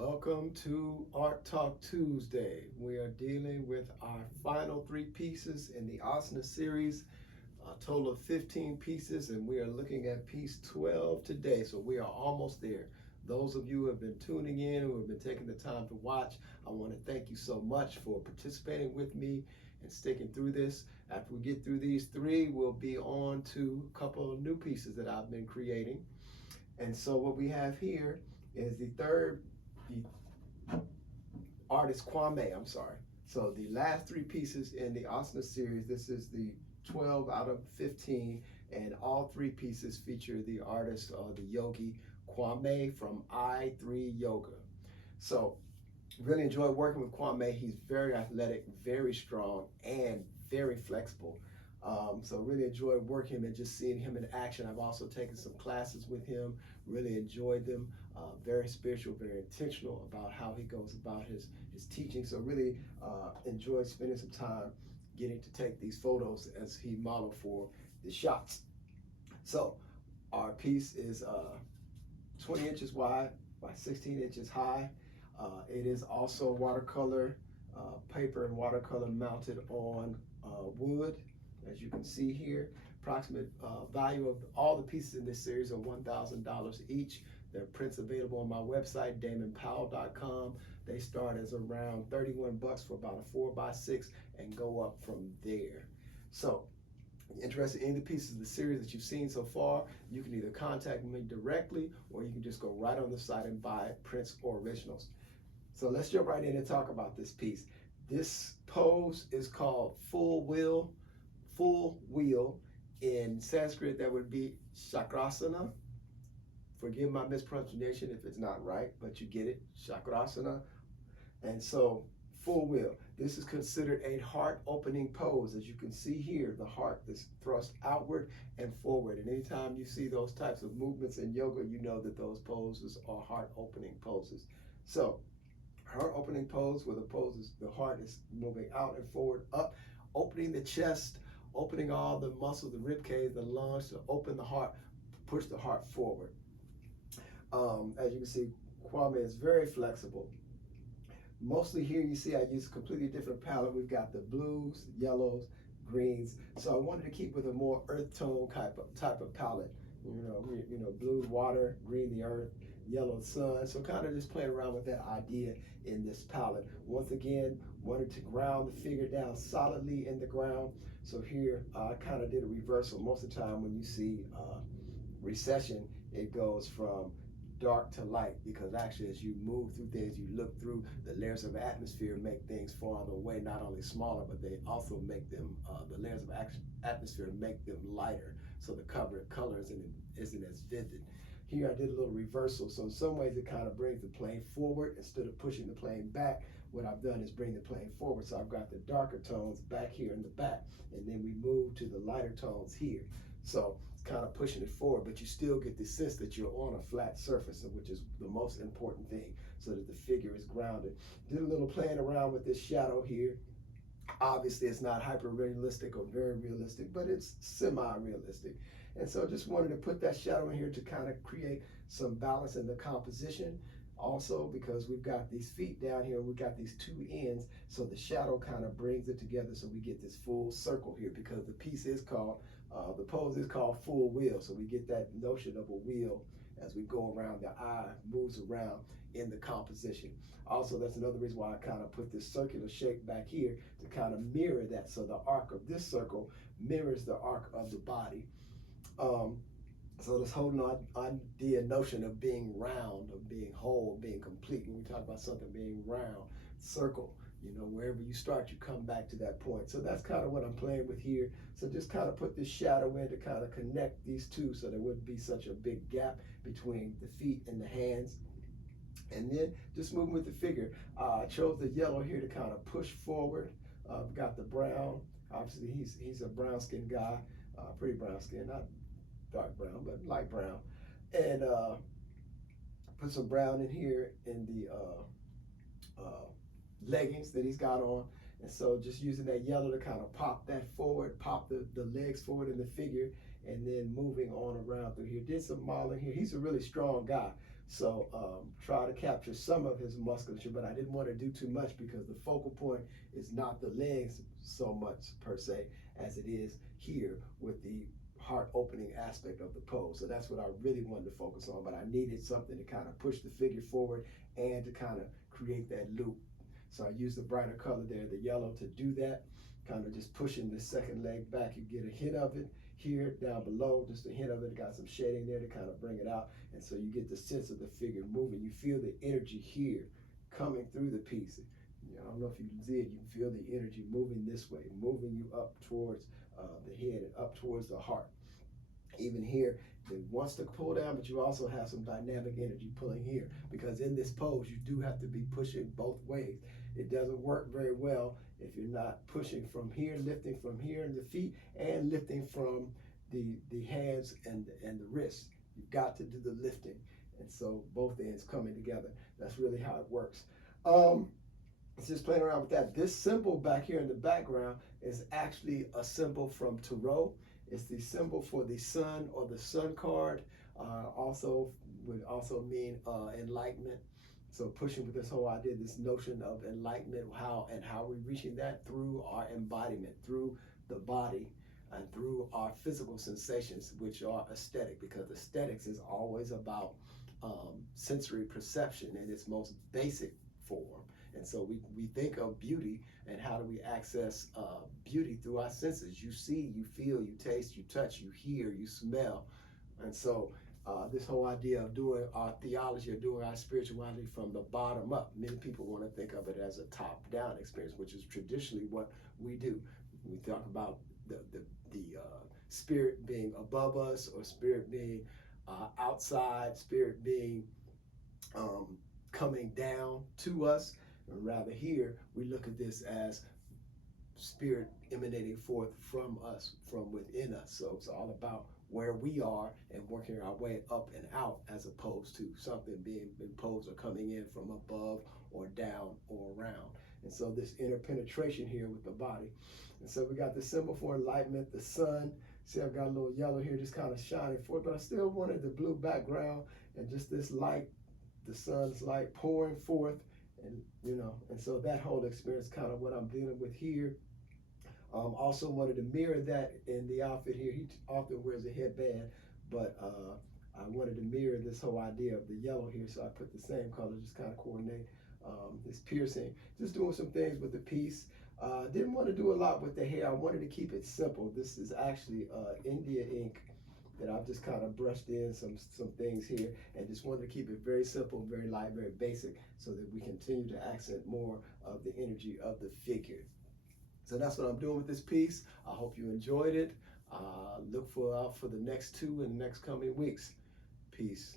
Welcome to Art Talk Tuesday. We are dealing with our final three pieces in the asana series, a total of 15 pieces, and we are looking at piece 12 today. So we are almost there. Those of you who have been tuning in, who have been taking the time to watch, I want to thank you so much for participating with me and sticking through this. After we get through these three, we'll be on to a couple of new pieces that I've been creating. And so what we have here is the artist Kwame, I'm sorry. So the last three pieces in the asana series, this is the 12 out of 15, and all three pieces feature the artist, the yogi Kwame from I3 Yoga. So really enjoy working with Kwame. He's very athletic, very strong, and very flexible. So really enjoyed working him and just seeing him in action. I've also taken some classes with him, really enjoyed them. Very spiritual, very intentional about how he goes about his teaching. So really enjoyed spending some time getting to take these photos as he modeled for the shots. So our piece is 20 inches wide by 16 inches high. It is also watercolor, paper and watercolor mounted on wood, as you can see here. Approximate value of all the pieces in this series are $1,000 each. There are prints available on my website, damonpowell.com. They start as around 31 bucks for about a 4x6 and go up from there. So if you're interested in the pieces of the series that you've seen so far, you can either contact me directly or you can just go right on the site and buy prints or originals. So let's jump right in and talk about this piece. This pose is called full wheel. In Sanskrit, that would be Chakrasana. Forgive my mispronunciation if it's not right, but you get it, Chakrasana. And so full wheel. This is considered a heart opening pose. As you can see here, the heart is thrust outward and forward. And anytime you see those types of movements in yoga, you know that those poses are heart opening poses. So heart opening pose, where the heart is moving out and forward, up, opening the chest, opening all the muscles, the rib cage, the lungs to open the heart, push the heart forward. As you can see, Kwame is very flexible. Mostly here you see I use a completely different palette. We've got the blues, yellows, greens. So I wanted to keep with a more earth tone type of palette. You know, blue water, green the earth, yellow sun. So kind of just playing around with that idea in this palette. Once again, wanted to ground the figure down solidly in the ground. So here I kind of did a reversal. Most of the time when you see recession, it goes from dark to light, because actually as you move through things, you look through the layers of atmosphere, make things farther away, not only smaller, but they also make them, the layers of atmosphere make them lighter, so the color isn't as vivid. Here I did a little reversal, so in some ways it kind of brings the plane forward instead of pushing the plane back. What I've done is bring the plane forward, so I've got the darker tones back here in the back, and then we move to the lighter tones here. So kind of pushing it forward, but you still get the sense that you're on a flat surface, which is the most important thing, so that the figure is grounded. Did a little playing around with this shadow here. Obviously it's not hyper realistic or very realistic, but it's semi-realistic. And so just wanted to put that shadow in here to kind of create some balance in the composition. Also, because we've got these feet down here, we've got these two ends, so the shadow kind of brings it together, so we get this full circle here, because the piece is called, the pose is called full wheel, so we get that notion of a wheel as we go around, the eye moves around in the composition. Also, that's another reason why I kind of put this circular shape back here to kind of mirror that, so the arc of this circle mirrors the arc of the body. So this whole idea, notion of being round, of being whole, being complete. When we talk about something being round, circle, you know, wherever you start, you come back to that point. So that's kind of what I'm playing with here. So just kind of put this shadow in to kind of connect these two, so there wouldn't be such a big gap between the feet and the hands. And then just moving with the figure. I chose the yellow here to kind of push forward. I've got the brown. Obviously, he's a brown skinned guy, pretty brown skin, not dark brown, but light brown. And put some brown in here in the leggings that he's got on. And so just using that yellow to kind of pop that forward, pop the legs forward in the figure, and then moving on around through here. Did some modeling here. He's a really strong guy. So try to capture some of his musculature, but I didn't want to do too much because the focal point is not the legs so much per se as it is here with the heart opening aspect of the pose. So that's what I really wanted to focus on, but I needed something to kind of push the figure forward and to kind of create that loop. So I used the brighter color there, the yellow, to do that, kind of just pushing the second leg back. You get a hint of it here, down below, just a hint of it. Got some shading there to kind of bring it out. And so you get the sense of the figure moving. You feel the energy here coming through the piece. I don't know if you can see it. You can feel the energy moving this way, moving you up towards the head and up towards the heart. Even here, it wants to pull down, but you also have some dynamic energy pulling here, because in this pose, you do have to be pushing both ways. It doesn't work very well if you're not pushing from here, lifting from here in the feet, and lifting from the hands and the wrists. You've got to do the lifting. And so both ends coming together. That's really how it works. It's just playing around with that. This symbol back here in the background is actually a symbol from Tarot. It's the symbol for the sun or the sun card. Also would also mean enlightenment. So pushing with this whole idea, this notion of enlightenment, how we're reaching that through our embodiment, through the body, and through our physical sensations, which are aesthetic, because aesthetics is always about sensory perception in its most basic form. And so we think of beauty, and how do we access beauty through our senses? You see, you feel, you taste, you touch, you hear, you smell. And so this whole idea of doing our theology or doing our spirituality from the bottom up, many people want to think of it as a top-down experience, which is traditionally what we do. We talk about the spirit being above us, or spirit being outside, spirit being coming down to us. And rather here, we look at this as spirit emanating forth from us, from within us. So it's all about where we are and working our way up and out, as opposed to something being imposed or coming in from above or down or around. And so this interpenetration here with the body. And so we got the symbol for enlightenment, the sun. See, I've got a little yellow here just kind of shining forth, but I still wanted the blue background and just this light, the sun's light pouring forth. And so that whole experience, kind of what I'm dealing with here. Also wanted to mirror that in the outfit here. He often wears a headband, but I wanted to mirror this whole idea of the yellow here, so I put the same color, just kind of coordinate this piercing. Just doing some things with the piece. Didn't want to do a lot with the hair. I wanted to keep it simple. This is actually India ink that I've just kind of brushed in some things here, and just wanted to keep it very simple, very light, very basic, so that we continue to accent more of the energy of the figure. So that's what I'm doing with this piece. I hope you enjoyed it. Look out for the next two in the next coming weeks. Peace.